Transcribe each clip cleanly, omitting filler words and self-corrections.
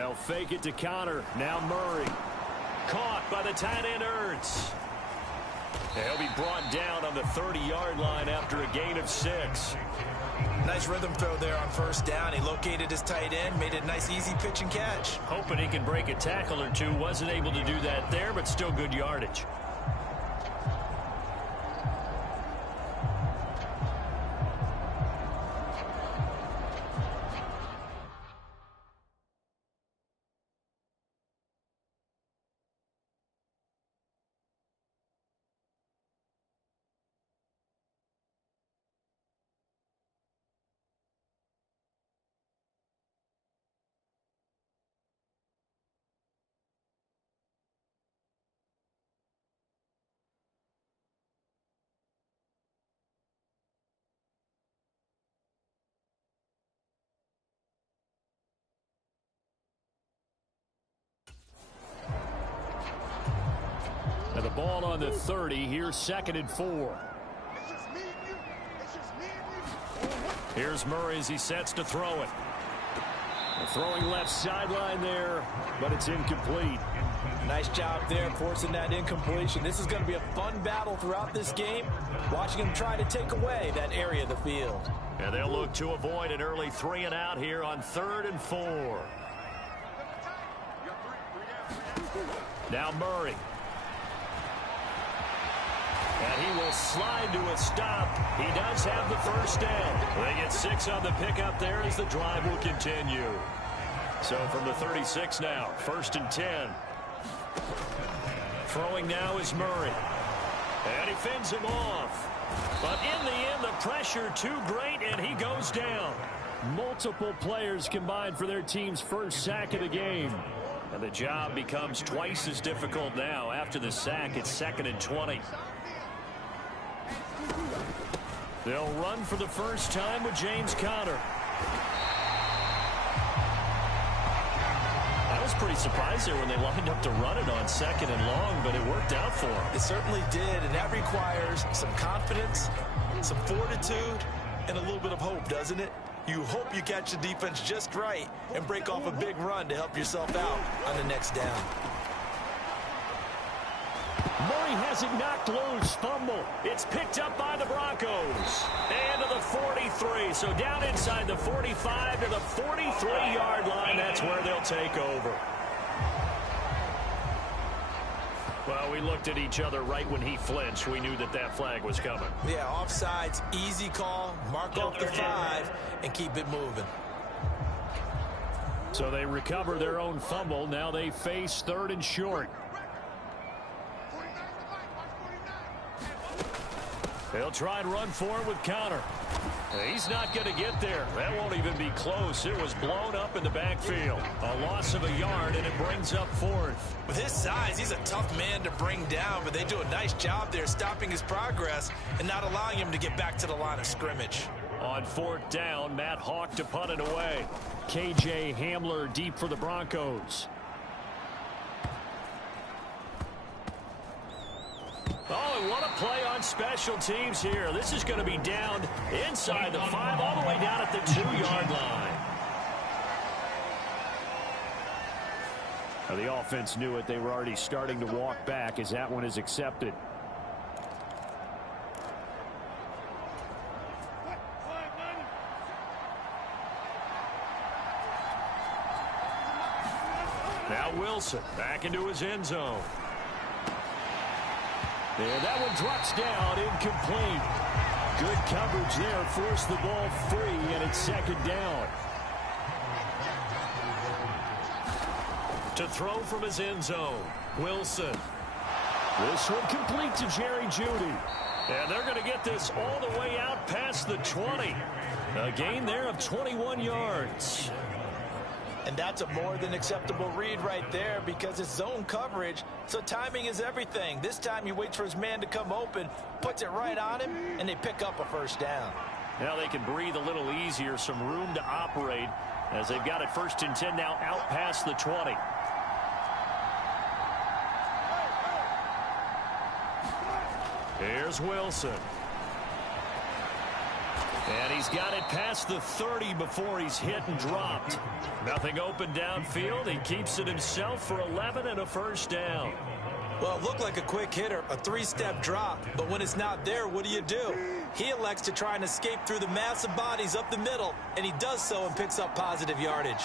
They'll fake it to counter. Now Murray. Caught by the tight end Ertz. He'll be brought down on the 30-yard line after a gain of 6. Nice rhythm throw there on first down. He located his tight end, made it a nice easy pitch and catch. Hoping he can break a tackle or two. Wasn't able to do that there, but still good yardage. Now the ball on the 30. Here's 2nd and 4. Here's Murray as he sets to throw it. Throwing left sideline there, but it's incomplete. Nice job there forcing that incompletion. This is going to be a fun battle throughout this game. Watching him try to take away that area of the field. And they'll look to avoid an early 3 and out here on 3rd and 4. Now Murray. And he will slide to a stop. He does have the first down. They get 6 on the pickup there as the drive will continue. So from the 36 now, 1st and 10. Throwing now is Murray. And he fends him off. But in the end, the pressure too great, and he goes down. Multiple players combined for their team's first sack of the game. And the job becomes twice as difficult now. After the sack, it's 2nd and 20. They'll run for the first time with James Conner. I was pretty surprised there when they lined up to run it on 2nd and long, but it worked out for them. It certainly did, and that requires some confidence, some fortitude, and a little bit of hope, doesn't it? You hope you catch the defense just right and break off a big run to help yourself out on the next down. Murray has it knocked loose. Fumble. It's picked up by the Broncos. And to the 43. So down inside the 45 to the 43-yard line. That's where they'll take over. Well, we looked at each other right when he flinched. We knew that that flag was coming. Yeah, offsides, easy call. Mark off the 5 and keep it moving. So they recover their own fumble. Now they face 3rd and short. They'll try and run for it with Conner. He's not going to get there. That won't even be close. It was blown up in the backfield. A loss of a yard, and it brings up 4th. With his size, he's a tough man to bring down, but they do a nice job there stopping his progress and not allowing him to get back to the line of scrimmage. On 4th down, Matt Hawk to punt it away. KJ Hamler deep for the Broncos. Oh, and what a play on special teams here. This is going to be down inside the 5, all the way down at the 2-yard line. Now, the offense knew it. They were already starting to walk back as that one is accepted. Now Wilson back into his end zone. And that one drops down, incomplete. Good coverage there, forced the ball free, and it's 2nd down. To throw from his end zone, Wilson. This one complete to Jerry Jeudy. And they're going to get this all the way out past the 20. A gain there of 21 yards. And that's a more than acceptable read right there because it's zone coverage, so timing is everything. This time he waits for his man to come open, puts it right on him, and they pick up a first down. Now they can breathe a little easier, some room to operate as they've got it 1st and 10 now out past the 20. Here's Wilson. And he's got it past the 30 before he's hit and dropped. Nothing open downfield. He keeps it himself for 11 and a first down. Well, it looked like a quick hitter, a three-step drop, but when it's not there, what do? He elects to try and escape through the massive bodies up the middle, and he does so and picks up positive yardage.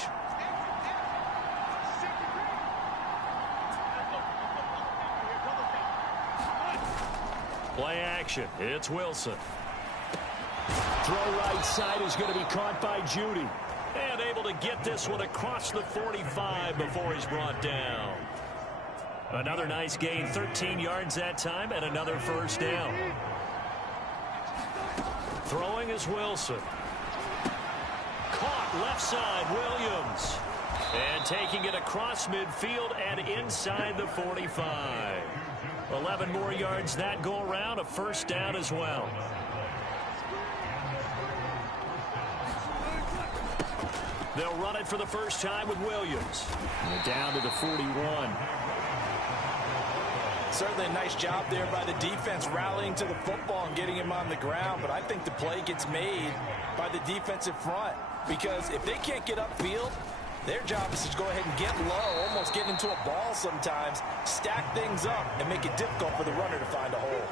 Play action. It's Wilson. Throw right side is going to be caught by Judy. And able to get this one across the 45 before he's brought down. Another nice gain, 13 yards that time, and another first down. Throwing is Wilson. Caught left side, Williams. And taking it across midfield and inside the 45. 11 more yards that go around, a first down as well. They'll run it for the first time with Williams. And down to the 41. Certainly a nice job there by the defense rallying to the football and getting him on the ground, but I think the play gets made by the defensive front because if they can't get upfield, their job is to go ahead and get low, almost get into a ball sometimes, stack things up, and make it difficult for the runner to find a hole.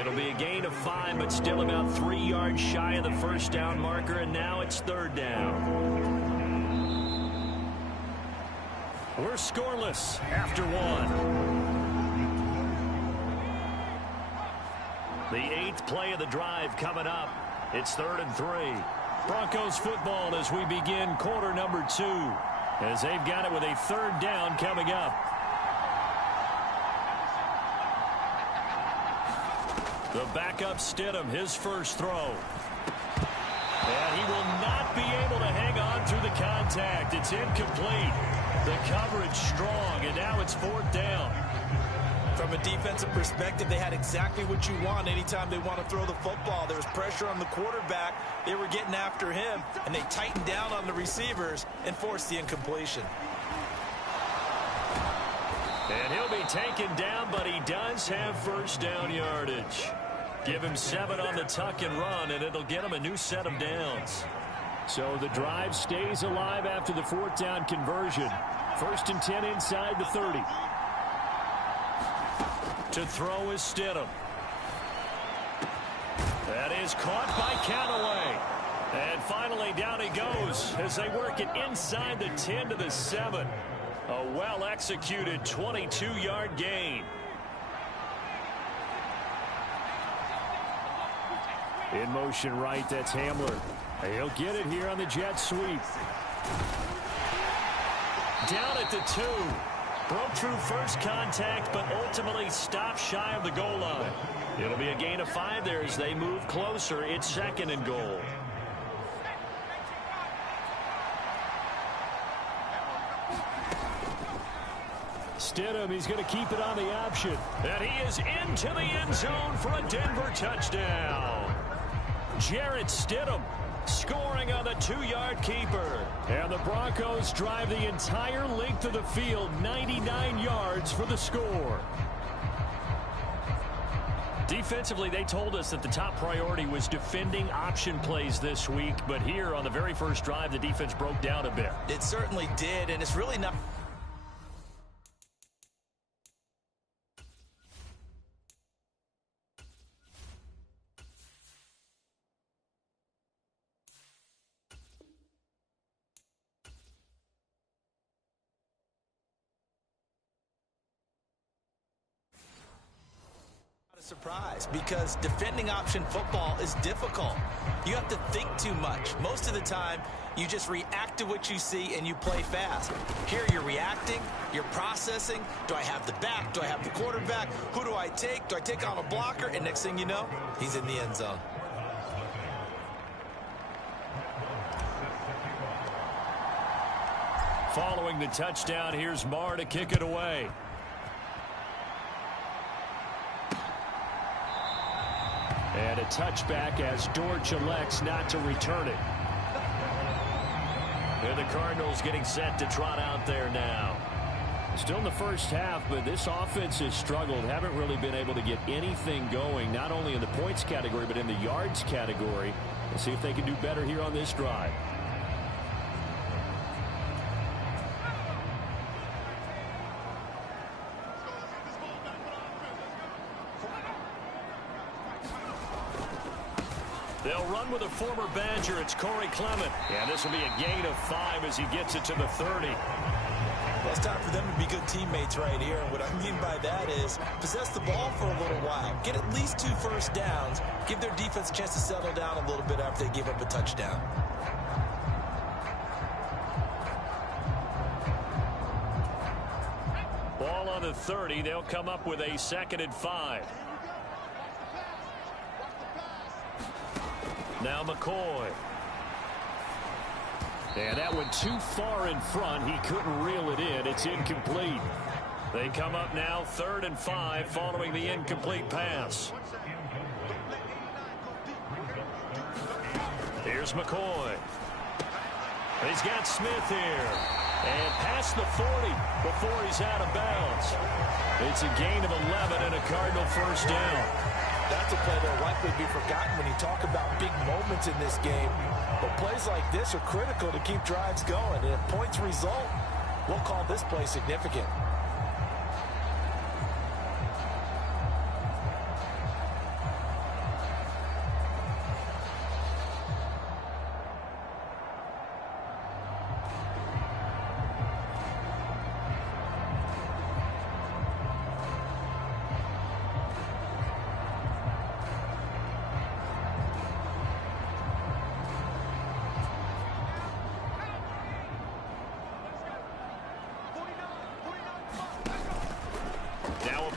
It'll be a gain of 5, but still about 3 yards shy of the first down marker, and now it's third down. We're scoreless after 1. The 8th play of the drive coming up. It's 3rd and 3. Broncos football as we begin quarter number 2. As they've got it with a 3rd down coming up. The backup Stidham, his first throw. And he will not be able to hang on through the contact. It's incomplete. The coverage strong, and now it's 4th down. From a defensive perspective, they had exactly what you want anytime they want to throw the football. There was pressure on the quarterback. They were getting after him, and they tightened down on the receivers and forced the incompletion. And he'll be taken down, but he does have first down yardage. Give him 7 on the tuck and run, and it'll get him a new set of downs. So the drive stays alive after the 4th down conversion. 1st and 10 inside the 30. To throw is Stidham. That is caught by Callaway. And finally down he goes as they work it inside the 10 to the 7. A well-executed 22-yard gain. In motion right, that's Hamler. He'll get it here on the jet sweep. Down at the 2. Broke through first contact, but ultimately stopped shy of the goal line. It'll be a gain of 5 there as they move closer. It's 2nd and goal. Stidham, he's going to keep it on the option. And he is into the end zone for a Denver touchdown. Jarrett Stidham scoring on the 2-yard keeper. And the Broncos drive the entire length of the field, 99 yards for the score. Defensively, they told us that the top priority was defending option plays this week. But here on the very first drive, the defense broke down a bit. It certainly did, and it's really not... surprise because defending option football is difficult. You have to think too much. Most of the time, you just react to what you see and you play fast. Here you're reacting, you're processing. Do I have the back? Do I have the quarterback? Who do I take? Do I take on a blocker? And next thing you know, he's in the end zone. Following the touchdown, here's Marr to kick it away. And a touchback as Dortch elects not to return it. And the Cardinals getting set to trot out there now. Still in the first half, but this offense has struggled. Haven't really been able to get anything going, not only in the points category, but in the yards category. Let's see if they can do better here on this drive. They'll run with a former Badger. It's Corey Clement. And this will be a gain of 5 as he gets it to the 30. Well, it's time for them to be good teammates right here. And what I mean by that is possess the ball for a little while. Get at least 2 first downs. Give their defense a chance to settle down a little bit after they give up a touchdown. Ball on the 30. They'll come up with a 2nd and 5. Now McCoy. And that went too far in front. He couldn't reel it in. It's incomplete. They come up now 3rd and 5 following the incomplete pass. Here's McCoy. He's got Smith here. And past the 40 before he's out of bounds. It's a gain of 11 and a Cardinal first down. That's a play that'll likely be forgotten when you talk about big moments in this game. But plays like this are critical to keep drives going. And if points result, we'll call this play significant.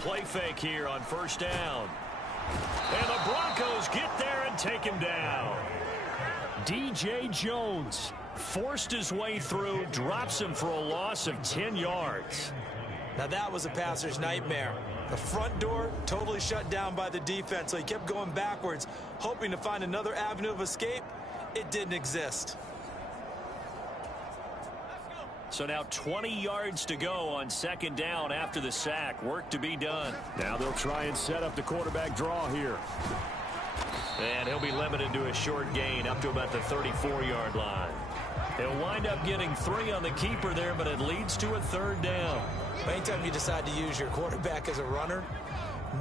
Play fake here on first down. And the Broncos get there and take him down. DJ Jones forced his way through, drops him for a loss of 10 yards. Now that was a passer's nightmare. The front door totally shut down by the defense, so he kept going backwards, hoping to find another avenue of escape. It didn't exist. So now 20 yards to go on 2nd down after the sack. Work to be done. Now they'll try and set up the quarterback draw here. And he'll be limited to a short gain up to about the 34-yard line. He'll wind up getting 3 on the keeper there, but it leads to a 3rd down. Anytime you decide to use your quarterback as a runner,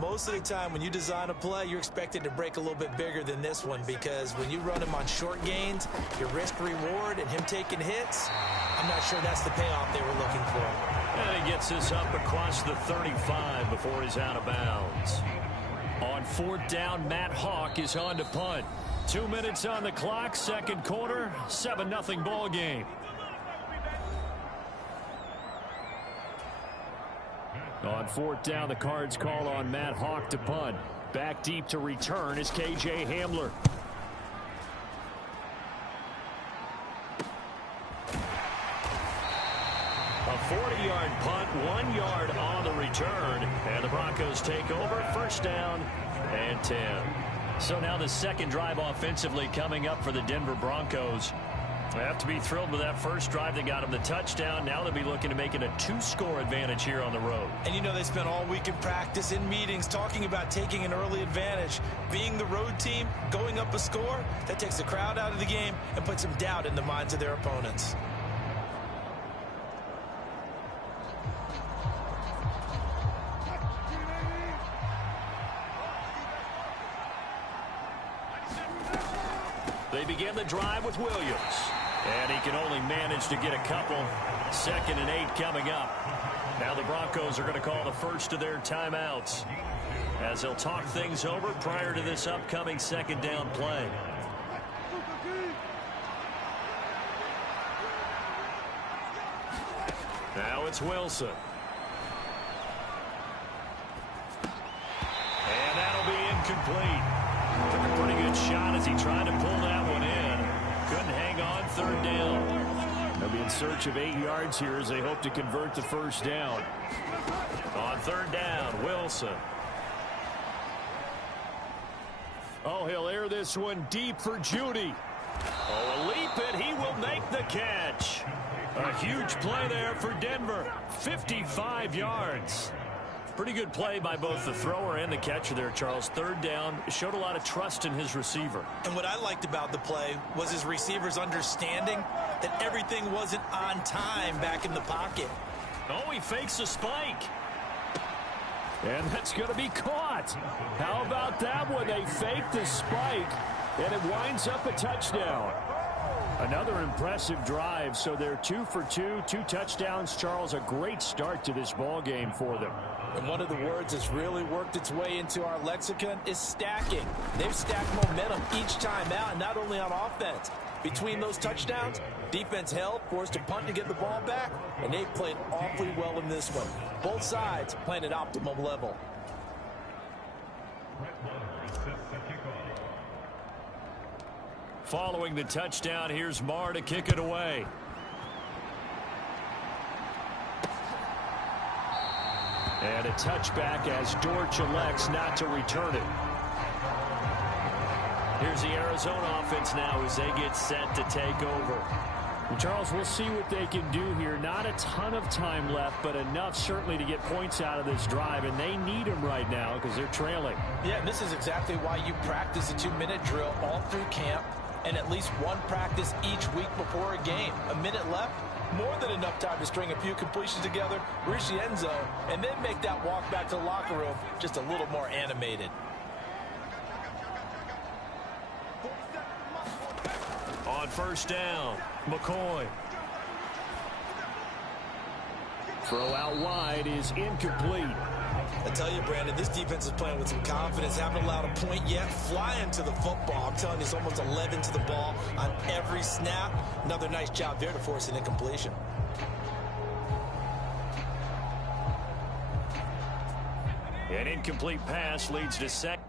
most of the time when you design a play, you're expected to break a little bit bigger than this one, because when you run him on short gains, your risk-reward and him taking hits, I'm not sure that's the payoff they were looking for. And he gets this up across the 35 before he's out of bounds. On 4th down, Matt Hawk is on to punt. 2 minutes on the clock, 2nd quarter, 7-0 ball game. On 4th down, the Cards call on Matt Hawk to punt. Back deep to return is KJ Hamler. A 40-yard punt, 1 yard on the return. And the Broncos take over, 1st down and 10. So now the 2nd drive offensively coming up for the Denver Broncos. They have to be thrilled with that first drive that got them the touchdown. Now they'll be looking to make it a 2-score advantage here on the road. And you know, they spent all week in practice, in meetings, talking about taking an early advantage. Being the road team, going up a score, that takes the crowd out of the game and puts some doubt in the minds of their opponents. They begin the drive with Williams. And he can only manage to get a couple. 2nd and 8 coming up. Now the Broncos are going to call the first of their timeouts as they'll talk things over prior to this upcoming 2nd down play. Now it's Wilson. And that'll be incomplete. Took a pretty good shot as he tried to pull that one in. Couldn't hang on, 3rd down. They'll be in search of 8 yards here as they hope to convert the 1st down. On 3rd down, Wilson. Oh, he'll air this one deep for Judy. Oh, a leap it. He will make the catch. A huge play there for Denver. 55 yards. Pretty good play by both the thrower and the catcher there, Charles. Third down, showed a lot of trust in his receiver. And what I liked about the play was his receiver's understanding that everything wasn't on time back in the pocket. Oh, he fakes a spike. And that's going to be caught. How about that one? They fake the spike, and it winds up a touchdown. Another impressive drive, so they're 2 for 2, 2 touchdowns. Charles, a great start to this ball game for them. And one of the words that's really worked its way into our lexicon is stacking. They've stacked momentum each time out, not only on offense. Between those touchdowns, defense held, forced a punt to get the ball back, and they played awfully well in this one. Both sides playing at optimum level. Following the touchdown, here's Marr to kick it away. And a touchback as Dortch elects not to return it. Here's the Arizona offense now as they get set to take over. And Charles, we'll see what they can do here. Not a ton of time left, but enough certainly to get points out of this drive, and they need them right now because they're trailing. Yeah, and this is exactly why you practice a 2-minute drill all through camp and at least one practice each week before a game. A minute left, more than enough time to string a few completions together, reach the end zone, and then make that walk back to the locker room just a little more animated. On first down, McCoy. Throw out wide is incomplete. I tell you, Brandon, this defense is playing with some confidence. Haven't allowed a point yet. Flying to the football. I'm telling you, it's almost 11 to the ball on every snap. Another nice job there to force an incompletion. An incomplete pass leads to second.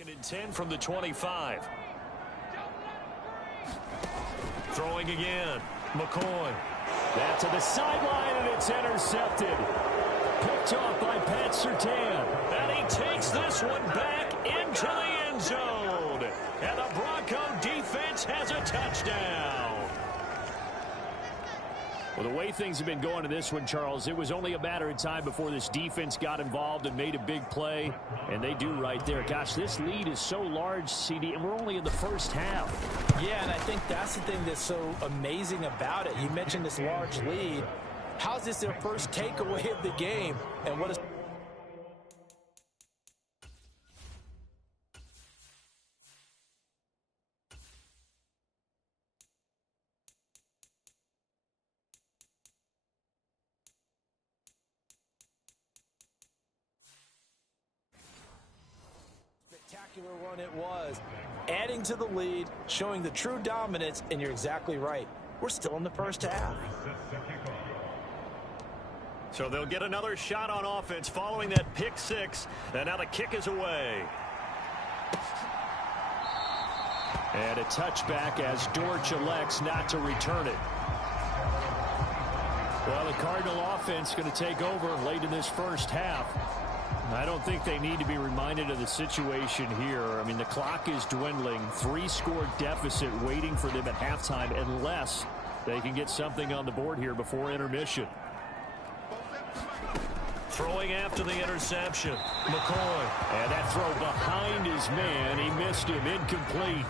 Second and 10 from the 25. Throwing again. McCoy. That to the sideline, and it's intercepted. Picked off by Pat Surtain. And he takes this one back into the end zone. And the Bronco defense has a touchdown. Well, the way things have been going in this one, Charles, it was only a matter of time before this defense got involved and made a big play, and they do right there. Gosh, this lead is so large, CD, and we're only in the first half. Yeah, and I think that's the thing that's so amazing about it. You mentioned this large lead. How's this their first takeaway of the game? And what is... spectacular run it was, adding to the lead, showing the true dominance, and you're exactly right. We're still in the first half. So they'll get another shot on offense following that pick six, and now the kick is away. And a touchback as Dortch elects not to return it. Well, the Cardinal offense going to take over late in this first half. I don't think they need to be reminded of the situation here. I mean, the clock is dwindling. 3-score deficit waiting for them at halftime unless they can get something on the board here before intermission. Throwing after the interception. McCoy. And that throw behind his man. He missed him. Incomplete.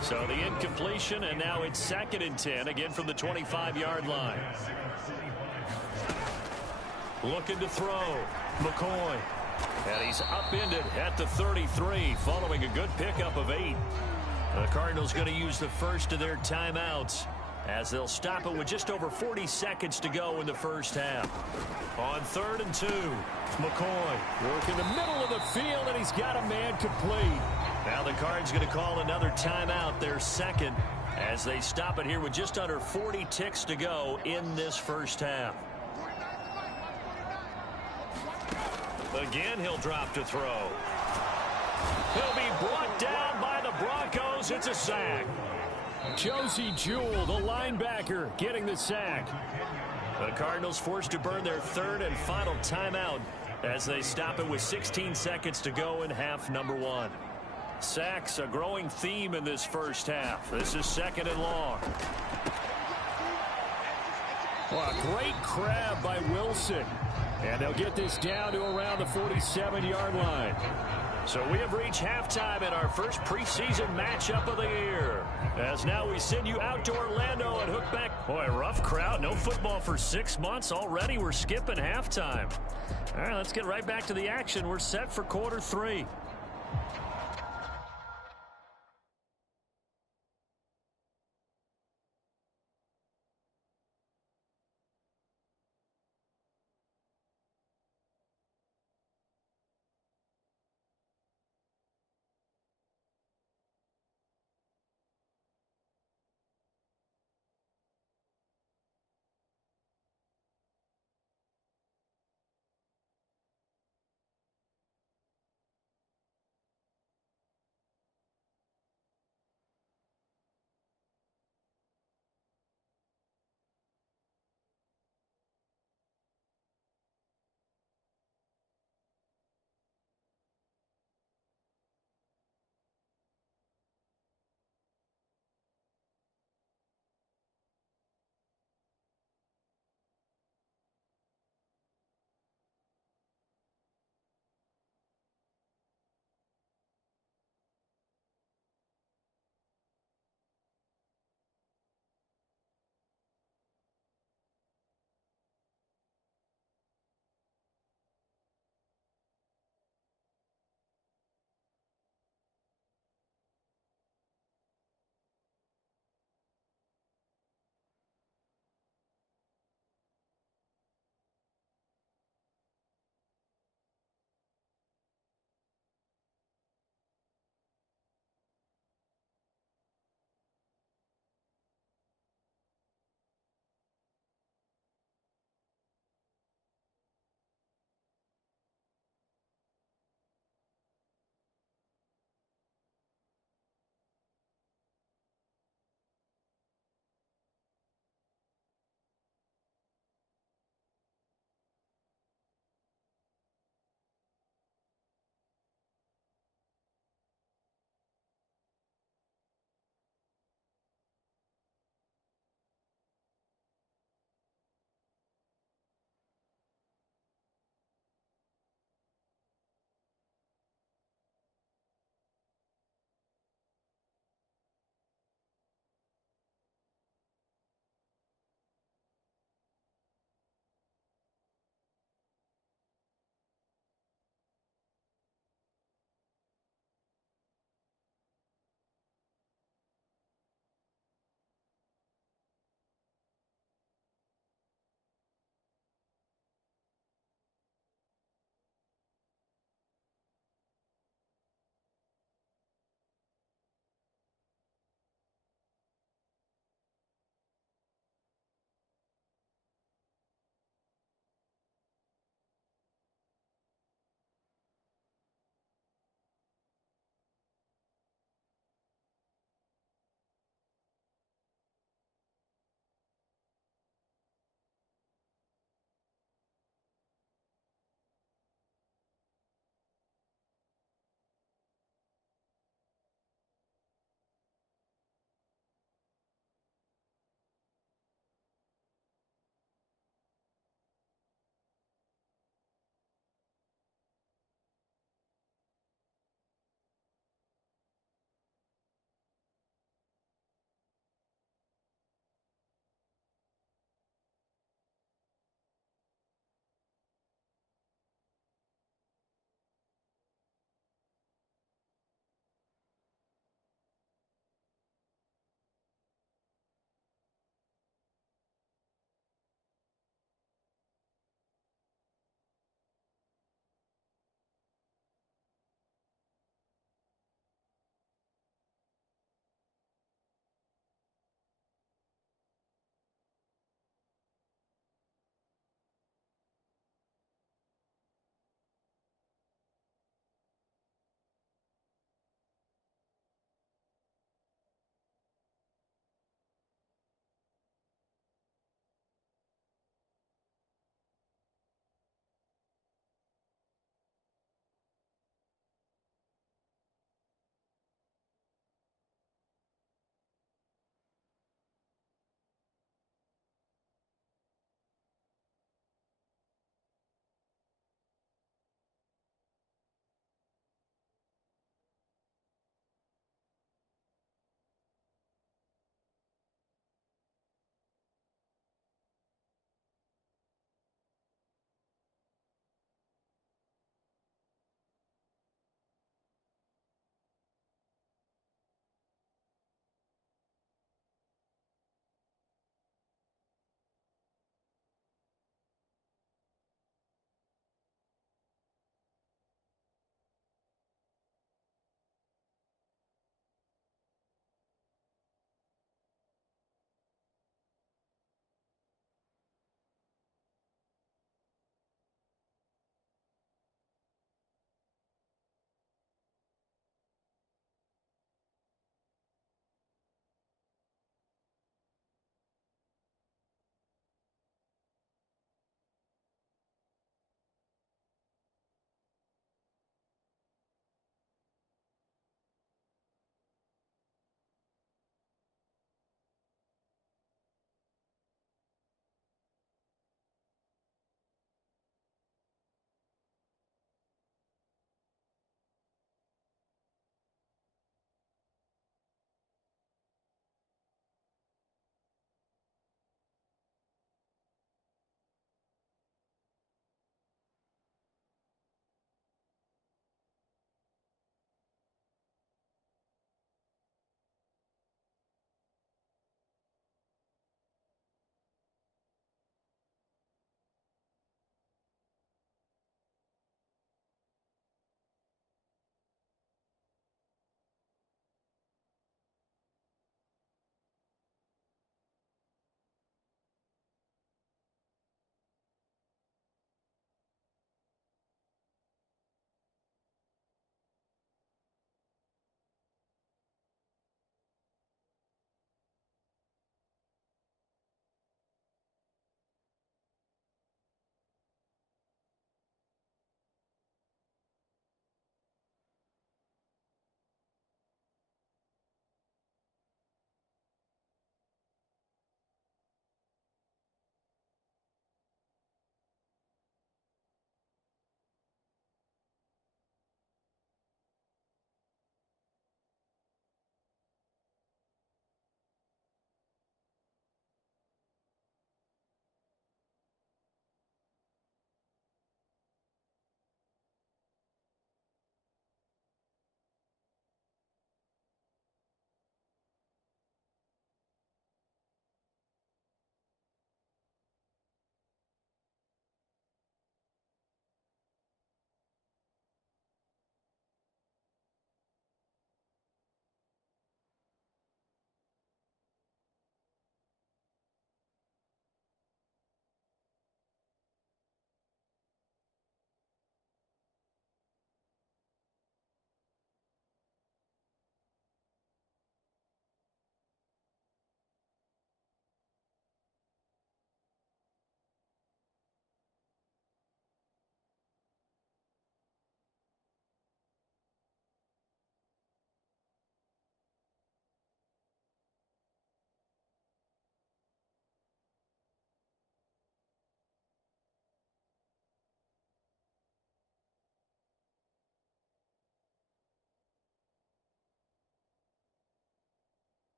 So the incompletion, and now it's 2nd and 10, again from the 25-yard line. Looking to throw. McCoy. And he's upended at the 33, following a good pickup of 8. The Cardinals going to use the first of their timeouts as they'll stop it with just over 40 seconds to go in the first half. On 3rd and 2, McCoy working the middle of the field, and he's got a man complete. Now the Cards going to call another timeout, their second, as they stop it here with just under 40 ticks to go in this first half. Again, he'll drop to throw. He'll be brought down by the Broncos. It's a sack. Josie Jewell, the linebacker, getting the sack. The Cardinals forced to burn their 3rd and final timeout as they stop it with 16 seconds to go in half number 1. Sacks, a growing theme in this first half. This is 2nd and long. Well, a great grab by Wilson. And they'll get this down to around the 47-yard line. So we have reached halftime in our first preseason matchup of the year. As now we send you out to Orlando and hook back. Boy, rough crowd. No football for 6 months. Already we're skipping halftime. All right, let's get right back to the action. We're set for quarter 3.